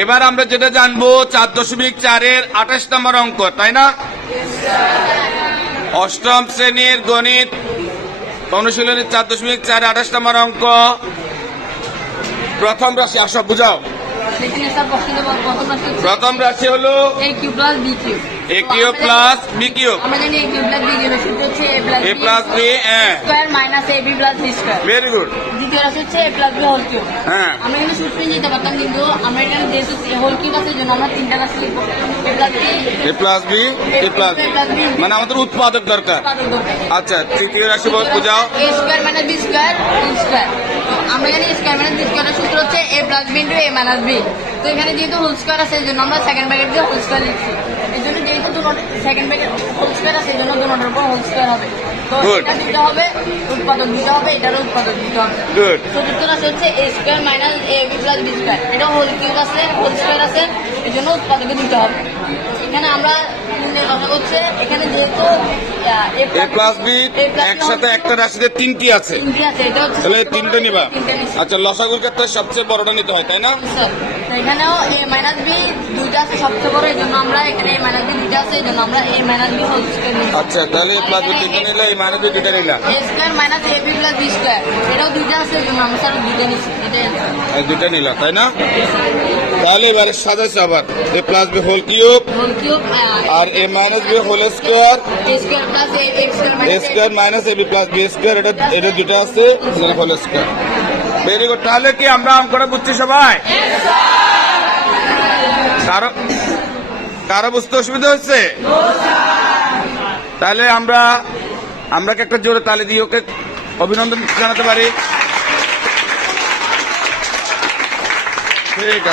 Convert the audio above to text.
এবার আমরা যেটা জানবো 4.4-এর 28 নম্বর অঙ্ক, তাই না? অষ্টম শ্রেণীর গণিত অনুশীলনের 4.4 28 নম্বর অঙ্ক। প্রথম রাশি আসো বুঝাও। প্রথম রাশি হলো a cube plus b cube। a cube plus b cube. আমরা জানি a cube plus b cube সূত্র হচ্ছে a plus b square minus ab plus b square. Very good. দ্বিতীয় রাশি হচ্ছে a plus b whole cube. হ্যাঁ, আমরা এখানে সূত্রে যেতে পারতাম, কিন্তু আমরা এখানে যেহেতু হোল কিউব আছে জন্য আমরা তিনটা রাশি লিখব। a plus b a plus মানে আমাদের উৎপাদক দরকার। আচ্ছা, তৃতীয় রাশি বুঝাও। a square minus b square whole square. আমরা জানি স্কয়ার মাইনাস b স্কয়ারের সূত্র হচ্ছে a plus b into a minus b। তো এখানে যেহেতু হোল স্কয়ার আছে এর জন্য আমরা সেকেন্ড ব্র্যাকেট দিয়ে হোল স্কয়ার লিখছি। এর জন্য যেহেতু সেকেন্ড ব্র্যাকেট হোল স্কয়ার আছে এর জন্য দুটোর উপর হোল স্কয়ার হবে। তো Good. এটা দিতে হবে, উৎপাদক দিতে হবে, এটারও উৎপাদক দিতে হবে। গুড। চতুর্থ রাশি হচ্ছে a square minus ab plus b square. এটা হোল কিউব আছে, হোল স্কয়ার আছে, এর জন্য উৎপাদকে দিতে হবে। এখানে আমরা তিনটে কথা হচ্ছে, এখানে যেহেতু a প্লাস বি একসাথে একটা রাশিতে তিনটি আছে, তিনটে আছে, এটা হচ্ছে তাহলে তিনটে নিবা। তিনটে নিচ্ছি। আচ্ছা, লসাগুর ক্ষেত্রে সবচেয়ে বড়টা নিতে হয়, তাই না? তো এখানেও a মাইনাস b দুইটা আছে সবচেয়ে বড়, এই জন্য আমরা এখানে a মাইনাস b দুইটা আছে, এই জন্য আমরা a minus b whole square নিচ্ছি। আচ্ছা, তাহলে a প্লাস বি তিনটে নিলে এই মানে দুইটা নিলা। a square minus ab plus b square, এটাও দুইটা আছে, এই জন্য আমরা স্যার দুইটা নিচ্ছি। এটাই answer। এই দুইটা নিলা, তাই না? তাহলে এবারে সাজাচ্ছে আবার a plus b whole cube whole cube আর a minus b whole square a square plus a square a minus square minus a b plus b square, এটা দুটো আছে হোল স্কোয়ার। Very good. তাহলে কি আমরা অঙ্কটা বুঝছি সবাই? কারো বুঝতে অসুবিধা হচ্ছে? তাহলে আমরা কি একটা জোরে তালি দিয়ে ওকে অভিনন্দন জানাতে পারি? ঠিক আছে।